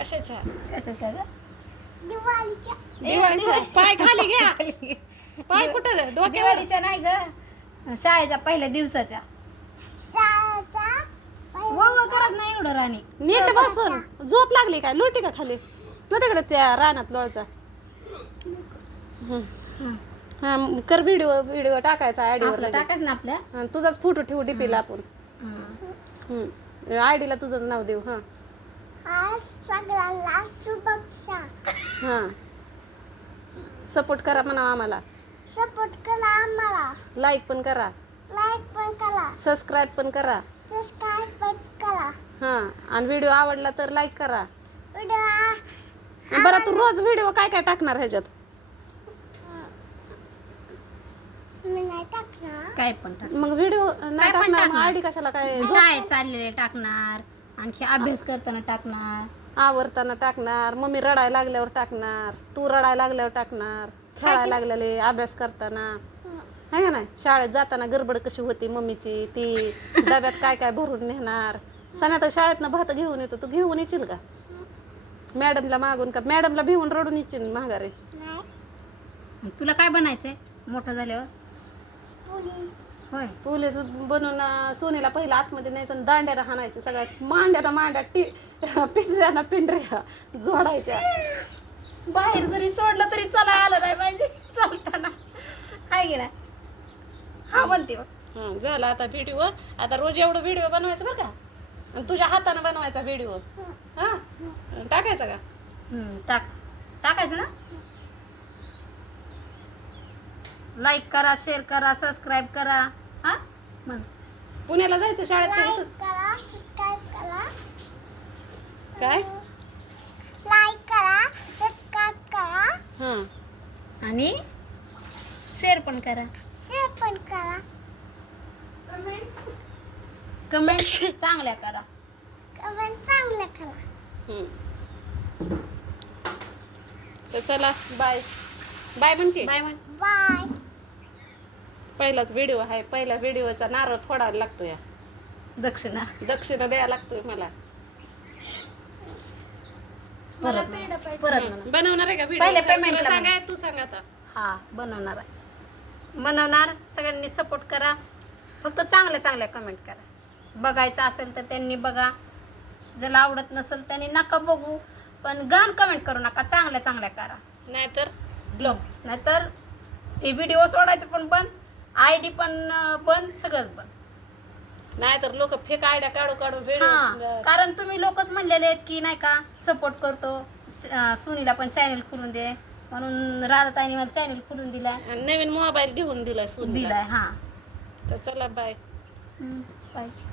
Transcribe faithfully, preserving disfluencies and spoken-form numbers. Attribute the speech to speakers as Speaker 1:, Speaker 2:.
Speaker 1: कशाच्या
Speaker 2: कशाच्या ग?
Speaker 3: दिवाळीच्या
Speaker 1: दिवाळीच्या पाय खाली घ्या पाय कुठं रे? डोक्यावर
Speaker 2: दिवाळीच्या नाही ग, शाळेच्या पहिल्या दिवसाच्या.
Speaker 3: शाळेचा
Speaker 2: वळवळ करत नाही एवढं राणी.
Speaker 1: नीट बसून झोप लागली काय लुळती का खाली तू तिकडे त्या रानात लोळचा हा कर व्हिडिओ व्हिडिओ टाकायचा आयडीवर
Speaker 2: आपलं टाकायचं ना आपल्या.
Speaker 1: हा, तुझाच फोटो ठेवू डीपीला आपण
Speaker 2: हं.
Speaker 1: आयडीला तुझंच नाव देऊ हा
Speaker 3: आज सगळ्यांना शुभेच्छा.
Speaker 1: हा सपोर्ट करा म्हणा आम्हाला
Speaker 3: सपोर्ट करा आम्हाला,
Speaker 1: लाईक पण करा
Speaker 3: लाईक पण करा,
Speaker 1: सबस्क्राईब पण करा
Speaker 3: सबस्क्राईब पण करा.
Speaker 1: हा आणि व्हिडिओ आवडला तर लाईक करा.
Speaker 3: व्हिडिओ
Speaker 1: बरं तू रोज व्हिडिओ काय काय टाकणार ह्याच्यात
Speaker 3: मी नाही टाकणार.
Speaker 2: काय पण टाक.
Speaker 1: मग व्हिडिओ नाही
Speaker 2: काय पण
Speaker 1: टाकणार मग
Speaker 2: टाकणार.
Speaker 1: आयडी कशाला काय
Speaker 2: शाळेत चाललेले टाकणार, आणखी अभ्यास करताना टाकणार.
Speaker 1: आवरताना टाकणार मम्मी रडायला लागल्यावर टाकणार तू रडायला लागल्यावर टाकणार खेळायला लागलेले अभ्यास करताना आहे का नाही शाळेत जाताना गडबड कशी होती मम्मीची ती डब्यात काय काय भरून नेणार सण्या तर शाळेतनं भात घेऊन येतो तू घेऊन येशील का मॅडमला मागून का मॅडमला भिवून रडून येशील माघारे
Speaker 3: नाही
Speaker 2: तुला काय बनायचंय मोठं झाल्यावर?
Speaker 3: पोलीस.
Speaker 2: होय.
Speaker 1: पोलीस बनून अं, सोनीला पहिला आतमध्ये न्यायचं आणि दांड्याला हाणायचं सगळ्यात मांड्याला मांड्या टी पिंढऱ्याना पिंढऱ्या जोडायच्या
Speaker 2: बाहेर जरी सोडलं तरी चला आलं नाही पाहिजे चालताना हाय गेला. हा म्हणते बघ.
Speaker 1: हं, झालं आता व्हिडिओ आता रोज एवढं व्हिडिओ बनवायचं बरं का आणि तुझ्या हातानं बनवायचा व्हिडिओ हा टाकायचा का
Speaker 2: हं, टाक टाकायचं ना. लाईक करा, शेअर करा, सबस्क्राईब करा. हा म्हण.
Speaker 1: पुण्याला जायचं शाळेत
Speaker 3: लाईक
Speaker 1: जायचं.
Speaker 3: करा, सबस्क्राईब करा,
Speaker 1: काय
Speaker 3: लाईक करा, सबस्क्राईब करा,
Speaker 1: हां
Speaker 2: आणि शेअर पण करा.
Speaker 3: शेअर पण करा,
Speaker 2: कमेंट चांगल्या करा.
Speaker 3: कमेंट चांगलं करा.
Speaker 1: हं. तर चला बाय बाय म्हणते
Speaker 2: बाय म्हण.
Speaker 3: बाय.
Speaker 1: पहिलाच व्हिडिओ आहे पहिला व्हिडिओचा नारळ फोडायला लागतो या
Speaker 2: दक्षिणा
Speaker 1: दक्षिणा द्यायला लागतोय मला
Speaker 2: परत परत म्हणा.
Speaker 1: बनवणार आहे का
Speaker 2: पहिले
Speaker 1: व्हिडिओ
Speaker 2: payment ला
Speaker 1: सांगा तू सांग आता
Speaker 2: हा बनवणार आहे. बनवणार सगळ्यांनी सपोर्ट करा. फक्त चांगल्या चांगल्या कमेंट करा. बघायचं असेल तर त्यांनी बघा, ज्याला आवडत नसेल त्यांनी नका बघू, पण गाण कमेंट करू नका, चांगल्या चांगल्या करा.
Speaker 1: नाहीतर ब्लॉग
Speaker 2: नाहीतर ते व्हिडिओ सोडायचं पण बंद, आय डी पण अं, बंद, सगळंच बंद.
Speaker 1: नाहीतर लोक फेक आयडिया काढू काढू
Speaker 2: हा
Speaker 1: व्हिडिओ
Speaker 2: कारण तुम्ही लोकच म्हणलेले आहेत की नाही का सपोर्ट करतो, अं, सुनीला पण चॅनल खोलून दे म्हणून राधाताईने मला चॅनल खोलून दिला
Speaker 1: नवीन मोबाईल घेऊन दिलाय सुनीला
Speaker 2: दिलाय. हा
Speaker 1: तर चला बाय
Speaker 2: बाय.